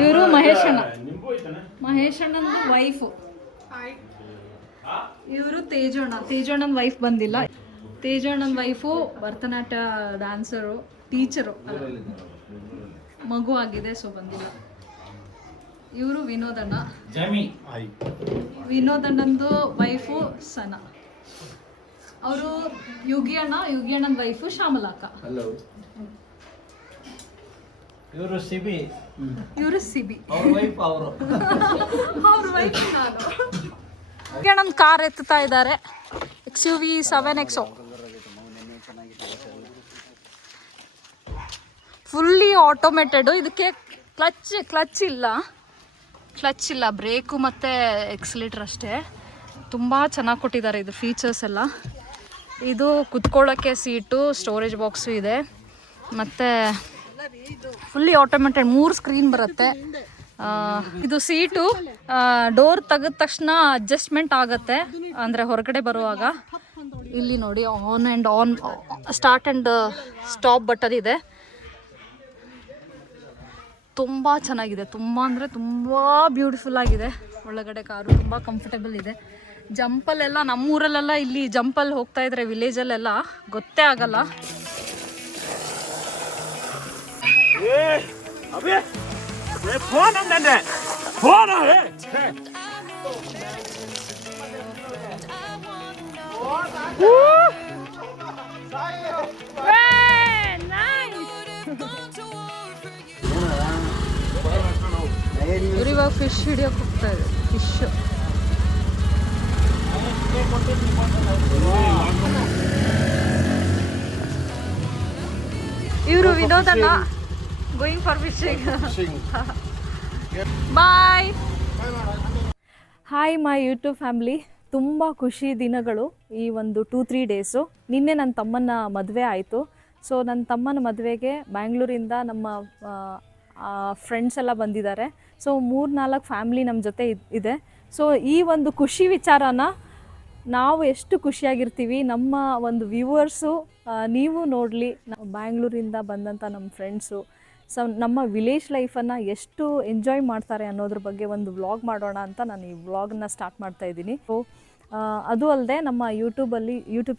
ಇವರು ಮಹೇಶಣ್ಣ, ಮಹೇಶಣ್ಣಂದು ವೈಫು. ಇವರು ತೇಜಣ್ಣನ ವೈಫ್ ಬಂದಿಲ್ಲ. ತೇಜಣ್ಣನ ವೈಫು ಭರತನಾಟ್ಯ ಡ್ಯಾನ್ಸರು, ಟೀಚರು, ಮಗು ಆಗಿದೆ, ಸೊ ಬಂದಿಲ್ಲ. ಇವರು ವಿನೋದಣ್ಣ, ವಿನೋದಣ್ಣಂದು ವೈಫು ಸನ. ಅವರು ಯುಗಿ ಅಣ್ಣನ ವೈಫು ಶ್ಯಾಮಲಾಕ. ಇವರು ಸಿಬಿ, ಅವ್ರ ವೈಫ್ ನಾನು. ಅಣ್ಣನ ಕಾರ್ ಎತ್ತುತ್ತಾ ಇದ್ದಾರೆ, XUV 7XO. ಫುಲ್ಲಿ ಆಟೋಮೇಟೆಡು. ಇದಕ್ಕೆ ಕ್ಲಚ್ ಇಲ್ಲ, ಬ್ರೇಕು ಮತ್ತು ಎಕ್ಸಿಲೇಟರ್ ಅಷ್ಟೇ. ತುಂಬ ಚೆನ್ನಾಗಿ ಕೊಟ್ಟಿದ್ದಾರೆ ಇದು ಫೀಚರ್ಸ್ ಎಲ್ಲ. ಇದು ಕುತ್ಕೊಳ್ಳೋಕ್ಕೆ ಸೀಟು, ಸ್ಟೋರೇಜ್ ಬಾಕ್ಸು ಇದೆ, ಮತ್ತು ಫುಲ್ಲಿ ಆಟೋಮೇಟೆಡ್. 3 ಸ್ಕ್ರೀನ್ ಬರುತ್ತೆ. ಇದು ಸೀಟು ಡೋರ್ ತೆಗೆದ ತಕ್ಷಣ ಅಡ್ಜಸ್ಟ್ಮೆಂಟ್ ಆಗುತ್ತೆ, ಅಂದರೆ ಹೊರಗಡೆ ಬರುವಾಗ. ಇಲ್ಲಿ ನೋಡಿ, on start and stop button ಇದೆ. ತುಂಬ ಚೆನ್ನಾಗಿದೆ, ತುಂಬ ಅಂದರೆ ತುಂಬ ಬ್ಯೂಟಿಫುಲ್ ಆಗಿದೆ. ಒಳಗಡೆ ಕಾರು ತುಂಬ ಕಂಫರ್ಟೇಬಲ್ ಇದೆ. ಜಂಪಲ್ಲೆಲ್ಲ ನಮ್ಮೂರಲ್ಲೆಲ್ಲ ಇಲ್ಲಿ ಜಂಪಲ್ಲಿ ಹೋಗ್ತಾ ಇದ್ರೆ ವಿಲೇಜಲ್ಲೆಲ್ಲ ಗೊತ್ತೇ ಆಗಲ್ಲ. ಇವಾಗ ಫಿಶ್ ಹಿಡಿಯೋಕೆ ಹೋಗ್ತಾ ಇದೆ. ಫಿಶ್ ಇವರು ವಿನೋದಣ್ಣ, going for fishing. Bye. Hi my YouTube family. ತುಂಬ ಖುಷಿ ದಿನಗಳು ಈ ಒಂದು 2-3 ಡೇಸು. ನಿನ್ನೆ ನನ್ನ ತಮ್ಮನ ಮದುವೆ ಆಯಿತು. ಸೊ ನನ್ನ ತಮ್ಮನ ಮದುವೆಗೆ ಬ್ಯಾಂಗ್ಳೂರಿಂದ ನಮ್ಮ ಫ್ರೆಂಡ್ಸ್ ಎಲ್ಲ ಬಂದಿದ್ದಾರೆ. ಸೊ 3-4 ಫ್ಯಾಮ್ಲಿ ನಮ್ಮ ಜೊತೆ ಇದೆ. ಸೊ ಈ ಒಂದು ಖುಷಿ ವಿಚಾರನ ನಾವು ಎಷ್ಟು ಖುಷಿಯಾಗಿರ್ತೀವಿ, ನಮ್ಮ ಒಂದು ವ್ಯೂವರ್ಸು ನೀವು ನೋಡಲಿ. ಬ್ಯಾಂಗ್ಳೂರಿಂದ ಬಂದಂಥ ನಮ್ಮ ಫ್ರೆಂಡ್ಸು ನಮ್ಮ ವಿಲೇಜ್ ಲೈಫನ್ನು ಎಷ್ಟು ಎಂಜಾಯ್ ಮಾಡ್ತಾರೆ ಅನ್ನೋದ್ರ ಬಗ್ಗೆ ಒಂದು ವ್ಲಾಗ್ ಮಾಡೋಣ ಅಂತ ನಾನು ಈ ವ್ಲಾಗನ್ನ ಸ್ಟಾರ್ಟ್ ಮಾಡ್ತಾಯಿದ್ದೀನಿ. ಸೊ ಅದು ಅಲ್ಲದೆ ನಮ್ಮ ಯೂಟ್ಯೂಬ್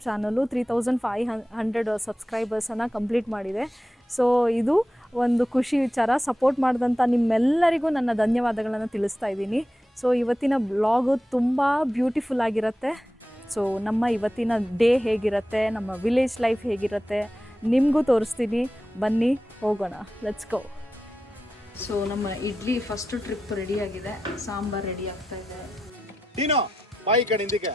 ಚಾನಲು 3500 ಸಬ್ಸ್ಕ್ರೈಬರ್ಸನ್ನು ಕಂಪ್ಲೀಟ್ ಮಾಡಿದೆ. ಸೊ ಇದು ಒಂದು ಖುಷಿ ವಿಚಾರ. ಸಪೋರ್ಟ್ ಮಾಡಿದಂಥ ನಿಮ್ಮೆಲ್ಲರಿಗೂ ನನ್ನ ಧನ್ಯವಾದಗಳನ್ನು ತಿಳಿಸ್ತಾ ಇದ್ದೀನಿ. ಸೊ ಇವತ್ತಿನ ಬ್ಲಾಗು ತುಂಬ ಬ್ಯೂಟಿಫುಲ್ ಆಗಿರುತ್ತೆ. ಸೊ ನಮ್ಮ ಇವತ್ತಿನ ಡೇ ಹೇಗಿರುತ್ತೆ, ನಮ್ಮ ವಿಲೇಜ್ ಲೈಫ್ ಹೇಗಿರುತ್ತೆ ನಿಮಗೂ ತೋರಿಸ್ತೀನಿ. ಬನ್ನಿ ಹೋಗೋಣ, ಲೆಟ್ಸ್ ಗೋ. ಸೊ ನಮ್ಮ ಇಡ್ಲಿ ಫಸ್ಟ್ ಟ್ರಿಪ್ ರೆಡಿ ಆಗಿದೆ, ಸಾಂಬಾರ್ ರೆಡಿ ಆಗ್ತಾ ಇದೆ. ಬಾಯಿ ಕಡೆಯಿಂದಕ್ಕೆ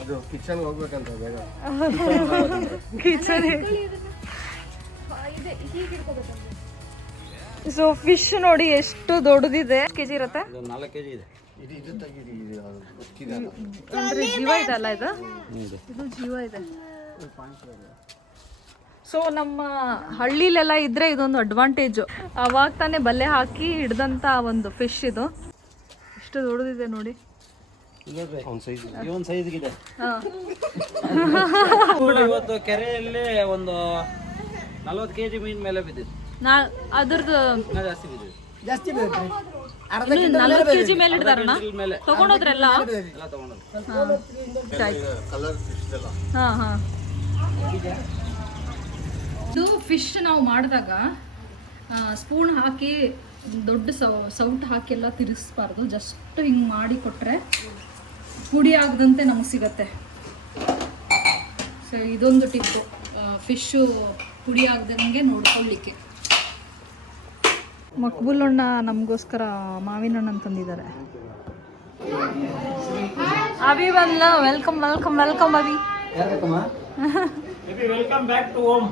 ಅದು ಕಿಚನ್ ಹೋಗ್ಬೇಕಂತ ಬೇಗ. ಕಿಚನ್ ಸೊ ಫಿಶ್ ನೋಡಿ ಎಷ್ಟು ದೊಡ್ಡದಿದೆ. ಕೆಜಿ ಇರುತ್ತೆ? 4 kg ಇದೆ. ಅಂದ್ರೆ ಜೀವ ಇದೆ ಅಲ್ಲ ಇದು ಜೀವ ಇದೆ. ಸೊ ನಮ್ಮ ಹಳ್ಳಿಲೆಲ್ಲ ಇದ್ರೆ ಇದೊಂದು ಅಡ್ವಾಂಟೇಜು. ಅವಾಗ ತಾನೇ ಬಲೆ ಹಾಕಿ ಹಿಡ್ದಂಥ ಒಂದು ಫಿಶ್ ಇದು. ಎಷ್ಟು ದೊಡ್ಡದಿದೆ ನೋಡಿ. ಇವತ್ತು ಕೆರೆಯಲ್ಲಿ ಒಂದು 40 kg ಮೀನ್ ಮೇಲೆ ಬಿದ್ದಿದೆ. ಅದ್ರದ್ದು ಜಾಸ್ತಿ 40 kg ಮೇಲೆ ಹಿಡ್ದಾರಣ ತಗೊಂಡೋದ್ರೆಲ್ಲ. ಇದು ಫಿಶ್ ನಾವು ಮಾಡಿದಾಗ ಸ್ಪೂನ್ ಹಾಕಿ ದೊಡ್ಡ ಸೌಟ್ ಹಾಕಿ ಎಲ್ಲ ತಿರ್ಗಿಸ್ಬಾರ್ದು. ಜಸ್ಟ್ ಹಿಂಗೆ ಮಾಡಿ ಕೊಟ್ಟರೆ ಪುಡಿ ಆಗದಂತೆ ನಮಗೆ ಸಿಗತ್ತೆ. ಸೊ ಇದೊಂದು ಟಿಪ್ಪು, ಫಿಶ್ಶು ಪುಡಿ ಆಗದಂಗೆ ನೋಡ್ಕೊಳ್ಳಿಕ್ಕೆ. ಮಕ್ಬುಲ್ ಅಣ್ಣ ನಮಗೋಸ್ಕರ ಮಾವಿನ ಹಣ್ಣು ತಂದಿದ್ದಾರೆ. ಅಭಿ ಬಂದ್ಲ. Welcome welcome welcome Abhi. Welcome back to home.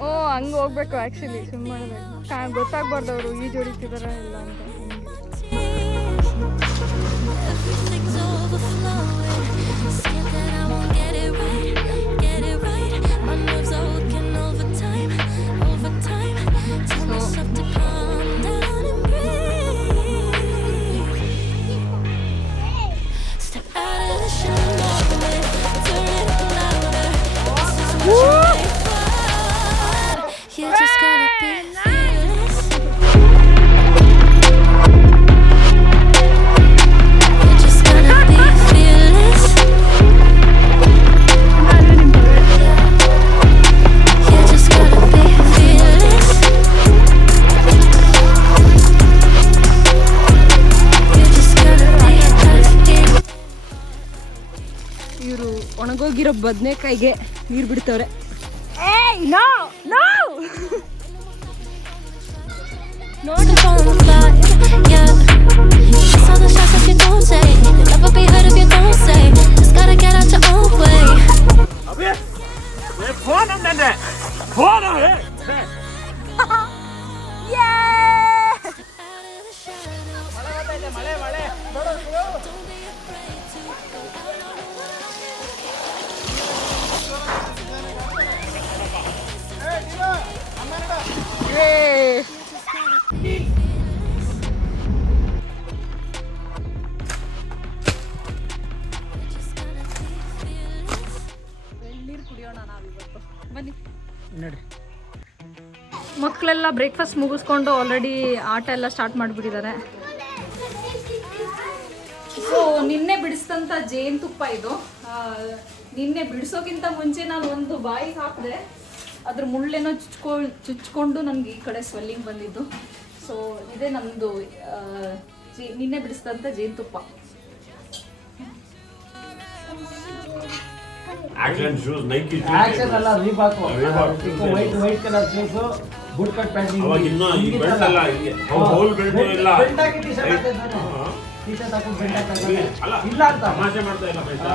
ಓ ಹಂಗೆ ಹೋಗ್ಬೇಕು. ಆ್ಯಕ್ಚುಲಿ ಸ್ವಿಮ್ ಮಾಡಬೇಕು, ಗೊತ್ತಾಗ್ಬಾರ್ದು ಅವರು ಈಜು ಹೊಡಿತಿದಾರ ಇಲ್ಲ ಅಂತ. ಆಗಿರೋ ಬದನೆಕಾಯಿಗೆ ನೀರು ಬಿಡ್ತವ್ರೆ. ಏಯ್ ನೋ ನೋ ನೋಡಿ all the shots that you don't say. You'll never be heard if you don't say. Just gotta get out your own way. अबे ये फोन अंदर फोन है ಮಕ್ಕಳೆಲ್ಲ ಬ್ರೇಕ್ಫಾಸ್ಟ್ ಮುಗಿಸ್ಕೊಂಡು ಆಲ್ರೆಡಿ ಆಟ ಎಲ್ಲ ಸ್ಟಾರ್ಟ್ ಮಾಡಿಬಿಟ್ಟಿದ್ದಾರೆ. ಸೊ ನಿನ್ನೆ ಬಿಡಿಸಿದಂಥ ಜೇನುತುಪ್ಪ ಇದು. ನಿನ್ನೆ ಬಿಡಿಸೋಕ್ಕಿಂತ ಮುಂಚೆ ನಾನು ಒಂದು ಬಾಯಿಗೆ ಹಾಕಿದೆ, ಅದ್ರ ಮುಳ್ಳೆನೋ ಚುಚ್ಕೊಂಡು ನನಗೆ ಈ ಕಡೆ ಸ್ವೆಲ್ಲಿಂಗ್ ಬಂದಿದ್ದು. ಸೊ ಇದೇ ನಮ್ಮದು ನಿನ್ನೆ ಬಿಡಿಸಿದಂಥ ಜೇನುತುಪ್ಪ. एक्शन शूज नाइकी ಆಕ್ಷನ್ ಅಲ್ಲ Reebok white colour shoes boot cut pant ಅವಾಗ ಇನ್ನ ಈ ಬೆಲ್ಟ್ ಅಲ್ಲ ಹಿಂಗೆ ಹೋಲ್ ಬೆಲ್ಟ್ ಇಲ್ಲ ಬೆಲ್ಟ್ ಹಾಕಿ ಟಿ ಶರ್ಟ್ ಹಾಕೊಂಡು ಬೆಲ್ಟ್ ಹಾಕಲ್ಲ ಅಲ್ಲ ಇಲ್ಲ ಅಂತ ತಮಾಷೆ ಮಾಡ್ತಾ ಇಲ್ಲ ಬೈತಾ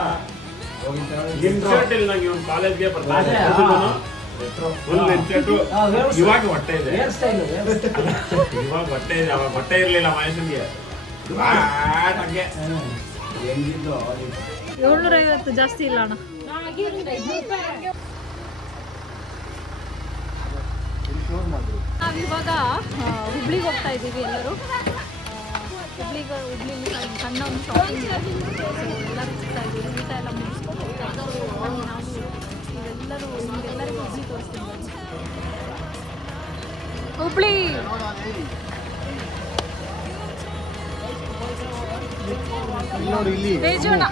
ಇನ್ಸರ್ಟ್ ಇಲ್ಲ ನಂಗೆ ಒಂದು ಕಾಲೇಜ್ಗೆ ಬರ್ತಾರೆ ಫುಲ್ ಇನ್ಸರ್ಟ್ ಇವಾಗ ಹೊಟ್ಟೆ ಇದೆ ಹೇರ್ ಸ್ಟೈಲ್ ಇವಾಗ ಹೊಟ್ಟೆ ಇದೆ, ಅವಾಗ ಹೊಟ್ಟೆ ಇರಲಿಲ್ಲ ಮಹೇಶನ್ಗೆ ಹಂಗೆ ಹೆಂಗಿದ್ದು 750 ಜಾಸ್ತಿ ಇಲ್ಲ ಅಣ್ಣ. ನಾವಿವಾಗ ಹುಬ್ಳಿಗೆ ಹೋಗ್ತಾ ಇದ್ದೀವಿ ಎಲ್ಲರೂ. ಹುಬ್ಳಿಲಿ ಸಣ್ಣ ಒಂದು ಶಾಪಿಂಗ್ ಇದೆ. ಎಲ್ಲರೂ ಸಿಗ್ತಾ ಇದ್ದೀವಿ, ಊಟ ಎಲ್ಲ ಮುಗಿಸ್ಕೊಂಡು ಹೋಗ್ತಾ ಇದ್ದೀವಿ. ನಾವು ನಿಮಗೆಲ್ಲರಿಗೂ ಹುಬ್ಳಿ ತೋರಿಸ್ತೀನಿ. ಹುಬ್ಳಿ ಬೇಜೋಣ.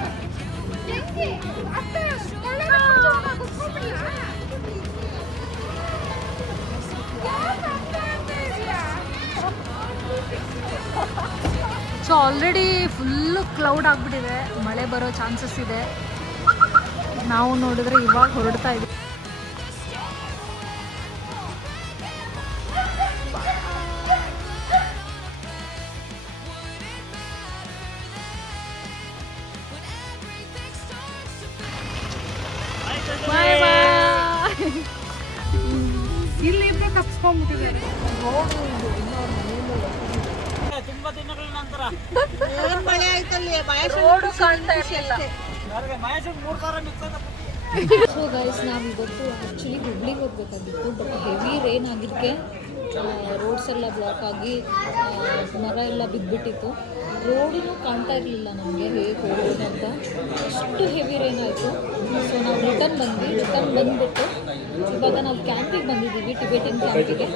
ಸೊ ಆಲ್ರೆಡಿ ಫುಲ್ಲು ಕ್ಲೌಡ್ ಆಗಿಬಿಟ್ಟಿದೆ, ಮಳೆ ಬರೋ ಚಾನ್ಸಸ್ ಇದೆ. ನಾವು ನೋಡಿದ್ರೆ ಇವಾಗ ಹೊರಡ್ತಾ ಇದ್ದೀವಿ. ಬಾಯ್ ಬಾಯ್. ಇಲ್ಲಿ ತಪ್ಸ್ಕೊಂಡ್ಬಿಟ್ಟಿದ್ದಾರೆ. ತುಂಬಾ ದಿನಗಳ ನಂತರ ಮಳೆ ಆಯ್ತಲ್ಲಿ ರೋಡು ಕಾಣ್ತಾ ಇರಲಿಲ್ಲ. ಮಹೇಶನ್ 3 ಸಾವಿರ ಮಿಕ್ಸ್ ಆದ ಸೊ ಗೈಸ್, ನಾವು ಇವತ್ತು ಆ್ಯಕ್ಚುಲಿ ಹುಬ್ಳಿಗೆ ಹೋಗ್ಬೇಕಾಗಿತ್ತು, ಬಟ್ ಹೆವಿ ರೇನ್ ಆಗಿದ್ದಕ್ಕೆ ರೋಡ್ಸ್ ಎಲ್ಲ ಬ್ಲಾಕ್ ಆಗಿ ಮರ ಎಲ್ಲ ಬಿದ್ದುಬಿಟ್ಟಿತ್ತು. ರೋಡೂ ಕಾಣ್ತಾ ಇರಲಿಲ್ಲ ನಮಗೆ ಹೇಗೆ ಹೋಗೋದು ಅಂತ, ಅಷ್ಟು ಹೆವಿ ರೇನ್ ಆಯಿತು. ಸೊ ನಾವು ರಿಟರ್ನ್ ಬಂದುಬಿಟ್ಟು ಇವಾಗ ನಾವು ಕ್ಯಾಂಪಿಗೆ ಬಂದಿದ್ದೀವಿ, ಟಿಬೆಟನ್ ಕ್ಯಾಂಪಿಗೆ.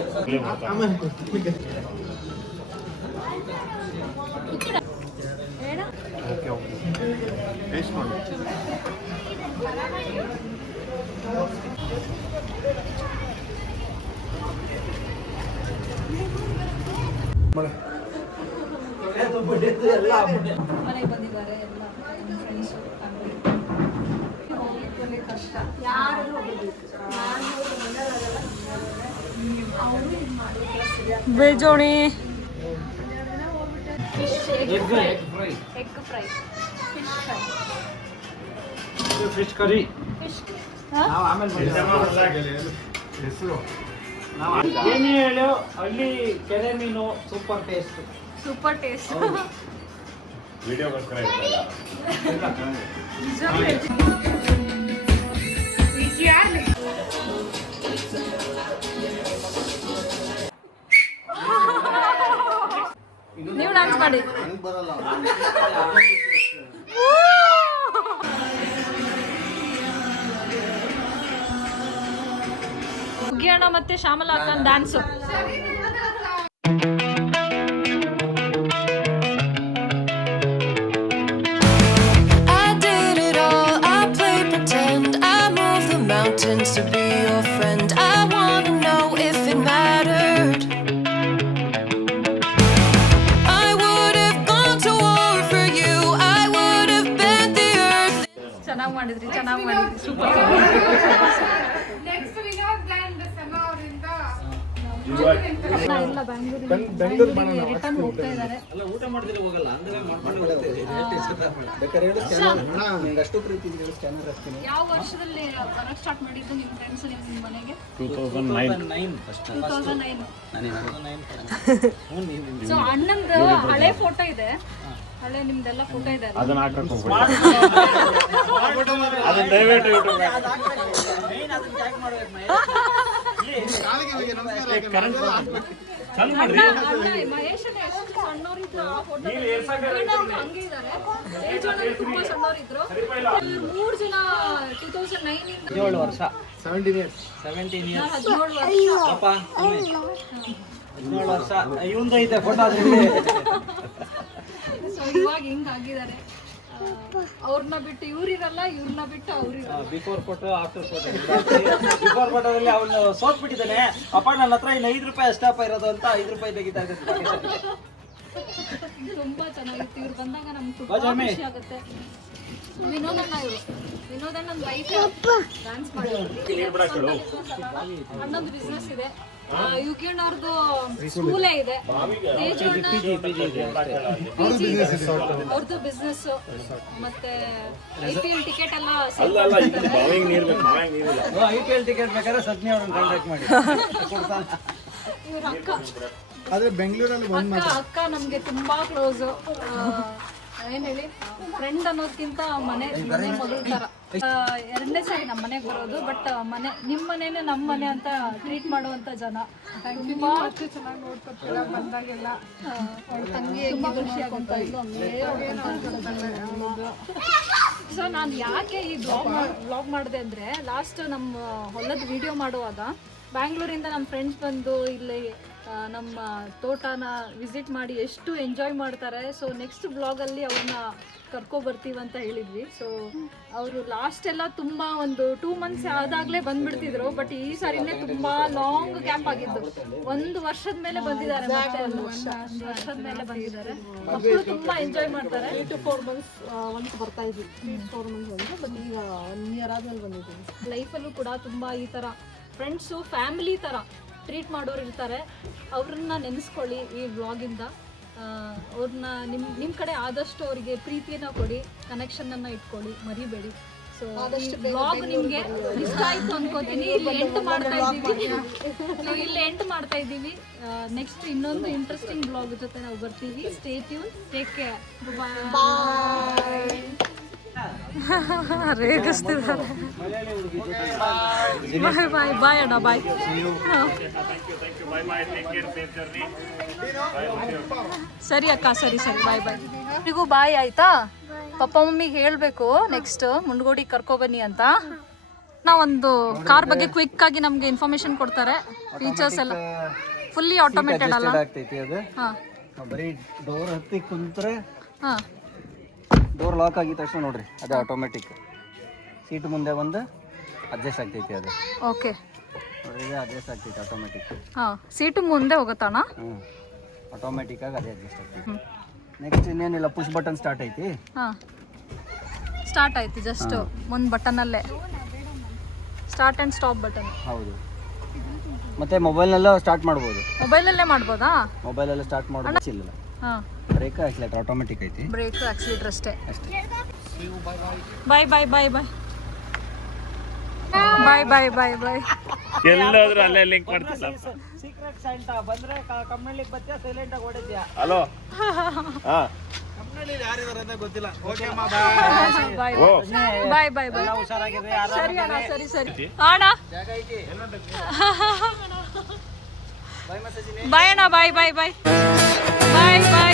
ಮನೆಗೆ ಬಂದಿದ್ದಾರೆ ಎಲ್ಲ ಫ್ರೆಂಡ್ಸ್, ಫ್ಯಾಮಿಲಿ. ಕಷ್ಟ ಬೇಜೋಣಿ ಎಗ್ ಫ್ರೈ, ಫಿಶ್ ಕರಿ. ನಾವು ಆಮೇಲೆ ಹೆಸರು ಏನೇ ಹೇಳು, ಹಳ್ಳಿ ಕೆರೆ ಮೀನು ಸೂಪರ್ ಟೇಸ್ಟ್. ವಿಡಿಯೋಗೋಸ್ಕರ ನೀವು ಡ್ಯಾನ್ಸ್ ಮಾಡಿ. ಬರಲ್ಲ. ಮುಗಿಯೋಣ ಮತ್ತೆ ಶ್ಯಾಮಲ ಅಕ್ಕನ dance. To be your friend, I wanna know if it mattered. I would have gone to war for you. I would have bent the earth. ಚೆನ್ನಾಗಿ ಮಾಡಿದ್ರಿ, ನೆಕ್ಸ್ಟ್ ವಿನೋದ್ ಬ್ಯಾಂಡ್ ಸಮ ಅವರಿಂದ ಎಲ್ಲ ಬ್ಯಾಂಗ್ಳೂರಿಗೆ ರಿಟರ್ನ್ ಹೋಗ್ತಾ ಇದ್ದಾರೆ. ಅಲ್ಲ ಊಟ ಮಾಡಿದ್ರೆ ಹೋಗಲ್ಲ ಅಂದ್ರೆ ಮಾಡ್ಕೊಂಡು ಹೋಗ್ತೀವಿ. ಯಾವ ವರ್ಷದಲ್ಲಿ ಬರಕ್ ಸ್ಟಾರ್ಟ್ ಮಾಡಿದ್ದು ನಿಮ್ಮ ಫ್ರೆಂಡ್ಸ್ ನಿಮ್ಮ ಮನೆಗೆ? 2009 ಫಸ್ಟ್ 2009. 2009 ಸೊ ಅಣ್ಣಂದು ಹಳೆ ಫೋಟೋ ಇದೆ, ಹಳೆ ನಿಮ್ದೆಲ್ಲ ಫೋಟೋ ಇದೆ. ಅದನ್ನ ಹಾಕಕ್ ಹೋಗ್ಬೇಡಿ. ಅದನ್ನ ದಯವಿಟ್ಟು ಯೂಟ್ಯೂಬ್ ಚಂದ ಮಾಡ್ರಿ. ಮಹೇಶನ ಎಷ್ಟು ಸಣ್ಣವರಿದ್ರು ಆ ಫೋಟೋ ಹಂಗೆ ಇದ್ದಾರೆ. ಏಜ್ ತುಂಬಾ ಸಣ್ಣವರಿದ್ರು. 3 ಜನ 2009 ಇಂದ 17 ವರ್ಷ 17 years. 17 ಇಯರ್ಸ್ 17 ವರ್ಷ. ಪಾಪ 17 ವರ್ಷ ಇವಂದು ಐತೆ ಫೋಟೋ ಅದ್ರಲ್ಲಿ. ಸೊ ಇವಾಗ ಹಿಂಗ್ ಆಗಿದ್ದಾರೆ. ಅವ್ರನ್ನ ಬಿಟ್ಟು ಇವ್ರಿರಲ್ಲ, ಇವ್ರನ್ನ ಬಿಟ್ಟು ಅವ್ರಿರಲ್ಲ. Before photo after photo. Before ಫೋಟೋದಲ್ಲಿ ಅವನು ಸೋತ್ ಬಿಟ್ಟಿದ್ದಾನೆ. ಅಪ್ಪ ನನ್ನ ಹತ್ರ ಇನ್ನು 5 ರೂಪಾಯಿ ಅಷ್ಟಪ್ಪ ಇರೋದು ಅಂತ 5 ರೂಪಾಯಿ ತೆಗಿತಾ ಇದ್ದಾರೆ. ತುಂಬಾ ಚೆನ್ನಾಗಿತ್ತು. ಇವ್ರು ಬಂದಾಗ ನಮ್ಗೆ ತುಂಬಾ ಬಾಜಾಮಿ. ಖುಷಿ ಆಗುತ್ತೆ. ವಿನೋದಣ್ಣ ಇವರು. ವಿನೋದಣ್ಣನ ವೈಫ್ ಡ್ಯಾನ್ಸ್ ಮಾಡಿದ್ರು. ಅಣ್ಣಂದು ಬಿಸ್ನೆಸ್ ಇದೆ. ಯುಕಿಯಣ್ಣ ಅವ್ರದ್ದು ಸ್ಕೂಲೇ ಇದೆ. ತೇಜಣ್ಣ ಅವ್ರದ್ದು ಬಿಸ್ನೆಸ್. ಮತ್ತೆ IPL ಟಿಕೆಟ್ ಎಲ್ಲ ಅಲ್ಲ ಅಲ್ಲ ಇದು ಬಾವಿಗೆ ನೀರು ಬೇಕು, ಬಾವಿಗೆ ನೀರಿಲ್ಲ. IPL ಟಿಕೆಟ್ ಬೇಕಾದ್ರೆ ಸಜ್ನಿ ಅವ್ರನ್ನ ಕಾಂಟ್ಯಾಕ್ಟ್ ಮಾಡಿ ಕೊಡ್ತಾನೆ. ಇವ್ರ ಅಕ್ಕ ಆದ್ರೆ ಬೆಂಗಳೂರಲ್ಲಿ ಅಕ್ಕ ನಮ್ಗೆ ತುಂಬಾ ಕ್ಲೋಸ್. ಏನ್ ಹೇಳಿ, ಫ್ರೆಂಡ್ ಅನ್ನೋದ್ಕಿಂತ ಮನೆ ಮಗಳ ತರ. 2ನೇ ಸಾರಿ ನಮ್ಮ ಮನೆಗೆ ಬರೋದು. ಬಟ್ ನಿಮ್ಮ ಮನೇನೆ ನಮ್ಮ ಮನೆ ಅಂತ ಟ್ರೀಟ್ ಮಾಡುವಂತ ಜನ. ತುಂಬಾ ಚೆನ್ನಾಗಿ ನೋಡ್ಕೊತೀರ ಬಂದಾಗೆಲ್ಲ. ತಂಗಿ ತುಂಬಾ ಖುಷಿ ಆಗುತ್ತೆ. ಸೊ ನಾನು ಯಾಕೆ ಈ ಬ್ಲಾಗ್ ಮಾಡಿದೆ ಅಂದರೆ, ಲಾಸ್ಟ್ ನಮ್ಮ ಹೊಲದ ವಿಡಿಯೋ ಮಾಡುವಾಗ ಬ್ಯಾಂಗ್ಳೂರಿಂದ ನಮ್ಮ ಫ್ರೆಂಡ್ಸ್ ಬಂದು ಇಲ್ಲಿ ನಮ್ಮ ತೋಟನ ವಿಸಿಟ್ ಮಾಡಿ ಎಷ್ಟು ಎಂಜಾಯ್ ಮಾಡ್ತಾರೆ. ಸೊ ನೆಕ್ಸ್ಟ್ ಬ್ಲಾಗಲ್ಲಿ ಅವ್ರನ್ನ ಕರ್ಕೊಬರ್ತೀವಿ ಅಂತ ಹೇಳಿದ್ವಿ. ಸೊ ಅವರು ಲಾಸ್ಟ್ ಎಲ್ಲ ತುಂಬ ಒಂದು 2 months ಆದಾಗಲೇ ಬಂದ್ಬಿಡ್ತಿದ್ರು. ಬಟ್ ಈ ಸಾರಿನೇ ತುಂಬ ಲಾಂಗ್ ಗ್ಯಾಪ್ ಆಗಿದ್ದು. 1 ವರ್ಷದ ಮೇಲೆ ಬಂದಿದ್ದಾರೆ. ಮತ್ತೆ 1 ವರ್ಷದ ಮೇಲೆ ಬಂದಿದ್ದಾರೆ. ಮಕ್ಕಳು ತುಂಬ ಎಂಜಾಯ್ ಮಾಡ್ತಾರೆ. 3 to 4 months once ಬರ್ತಾ ಇದ್ವಿ. 4 months ಒಂದು, ಬಟ್ ಈಗ 1 year ಆದ್ಮೇಲೆ ಬಂದಿದ್ದೀವಿ. ಲೈಫಲ್ಲೂ ಕೂಡ ತುಂಬ ಈ ಥರ ಫ್ರೆಂಡ್ಸು ಫ್ಯಾಮಿಲಿ ಥರ ಟ್ರೀಟ್ ಮಾಡೋರು ಇರ್ತಾರೆ. ಅವ್ರನ್ನ ನೆನೆಸ್ಕೊಳ್ಳಿ ಈ ವ್ಲಾಗಿಂದ. ಅವ್ರನ್ನ ನಿಮ್ಮ ಕಡೆ ಆದಷ್ಟು ಅವರಿಗೆ ಪ್ರೀತಿಯನ್ನು ಕೊಡಿ, ಕನೆಕ್ಷನನ್ನು ಇಟ್ಕೊಳ್ಳಿ, ಮರಿಬೇಡಿ. ಸೊ ವ್ಲಾಗ್ ನಿಮಗೆ ಇಷ್ಟ ಆಯಿತು ಅನ್ಕೋತೀನಿ. ಇಲ್ಲಿ ಎಂಟು ಮಾಡ್ತಾ ಇದ್ದೀವಿ. ನೆಕ್ಸ್ಟ್ ಇನ್ನೊಂದು ಇಂಟ್ರೆಸ್ಟಿಂಗ್ ಬ್ಲಾಗ್ ಜೊತೆ ನಾವು ಬರ್ತೀವಿ. ಸ್ಟೇ ಟ್ಯೂನ್, ಟೇಕ್ ಕೇರ್, ಬಾಯ್. ರೇಗಿಸ್ತಿದ್ದಾರೆ. ಬಾಯ್ ಬಾಯ್ ಬಾಯ್ ಅಣ್ಣ, ಬಾಯ್. ಸರಿ ಅಕ್ಕ, ಸರಿ ಸರಿ, ಬಾಯ್ ಬಾಯ್. ಇಗೂ ಬಾಯ್ ಆಯ್ತಾ? ಪಪ್ಪ ಮಮ್ಮಿಗೆ ಹೇಳಬೇಕು ನೆಕ್ಸ್ಟ್ ಮುಂಡ್ಗೋಡಿಗೆ ಕರ್ಕೊಬನ್ನಿ ಅಂತ. ನಾವೊಂದು ಕಾರ್ ಬಗ್ಗೆ ಕ್ವಿಕ್ ಆಗಿ ನಮಗೆ ಇನ್ಫಾರ್ಮೇಶನ್ ಕೊಡ್ತಾರೆ. ಫೀಚರ್ಸ್ ಎಲ್ಲ ಫುಲ್ಲಿ ಆಟೋಮೇಟೆಡ್ ಅಲ್ಲ? ಆಗ್ತೈತಿ ಅದು. ಹಾಂ, ಬರೀ ಡೋರ್ ಹತ್ತಿ ಕುಂತ್ರೆ ಹಾಂ, ಡೋರ್ ಲಾಕ್ ಆಗಿದ ತಕ್ಷಣ ನೋಡ್ರಿ ಅದು ಆಟೋಮೆಟಿಕ್. ಸೀಟ್ ಮುಂದೆ ಒಂದು ಅಡ್ಜಸ್ಟ್ ಆಗ್ತೈತಿ ಅದು. ಓಕೆ, ನೋಡ್ರಿ ಅಡ್ಜಸ್ಟ್ ಆಗ್ತೈತಿ ಆಟೋಮೆಟಿಕ್. ಹಾಂ, ಸೀಟು ಮುಂದೆ ಹೋಗುತ್ತಾಣ? ಹ್ಞೂ, ಆಟೋಮೆಟಿಕ್ ಆಗಿ ಅದೇ ಅಡ್ಜಸ್ಟ್ ಆಗ್ತೈತಿ. ನೆಕ್ಸ್ಟ್ ಇನ್ನೇನಿಲ್ಲ, ಪುಷ್ ಬಟನ್ ಸ್ಟಾರ್ಟ್ ಐತಿ. ಹಾಂ, ಸ್ಟಾರ್ಟ್ ಆಯ್ತು. ಜಸ್ಟ್ ಒಂದು ಬಟನಲ್ಲೇ ಸ್ಟಾರ್ಟ್ ಆ್ಯಂಡ್ ಸ್ಟಾಪ್ ಬಟನ್. ಹೌದು, ಮತ್ತೆ ಮೊಬೈಲ್ನೆಲ್ಲ ಸ್ಟಾರ್ಟ್ ಮಾಡ್ಬೋದು. ಮೊಬೈಲಲ್ಲೇ ಮಾಡ್ಬೋದಾ? ಮೊಬೈಲಲ್ಲಿ ಸ್ಟಾರ್ಟ್ ಮಾಡೋದು ಇಲ್ಲ. ಹಾಂ, ಬ್ರೇಕ್ ಆಕ್ಸಿಲೇಟರ್ ಆಟೋಮೆಟಿಕ್ ಐತಿ. ಬ್ರೇಕ್ ಆಕ್ಸಿಲೇಟರ್ ಅಷ್ಟೇ. ಅಷ್ಟೇ. ಬಾಯ್ ಬಾಯ್ ಬಾಯ್ ಬಾಯ್ ಬಾಯ್ ಬಾಯ್ ಬಾಯ್ ಬಾಯ್. ಎಲ್ಲಾದ್ರೂ ಅಲ್ಲೇ ಲಿಂಕ್ ಮಾಡ್ತಿಲ್ಲ. ಸೀಕ್ರೆಟ್ ಸೈಂಟಾ ಬಂದ್ರೆ ಕಮ್ಮಳ್ಳಿಗೆ ಬತ್ತೀಯ, ಸೈಲೆಂಟ್ ಆಗಿ ಓಡಿದ್ಯಾ? ಹಲೋ. ಹಾ, ಕಮ್ಮನಳ್ಳಿ ಯಾರಿದಾರೆ ಅಂತ ಗೊತ್ತಿಲ್ಲ. ಓಕೆ ಅಮ್ಮ, ಬಾಯ್ ಓ ಬಾಯ್ ಬಾಯ್ ಬಾಯ್. ಹುಷಾರಾಗಿರ್ರಿ. ಸರಿ ಅಣ್ಣ, ಸರಿ ಸರಿ ಅಣ್ಣ. ಜಾಗ ಐತಿ. ಬಾಯ್ ಅಣ್ಣ, ಬಾಯ್ ಬಾಯ್ ಬಾಯ್ ಬಾಯ್ ಬಾಯ್.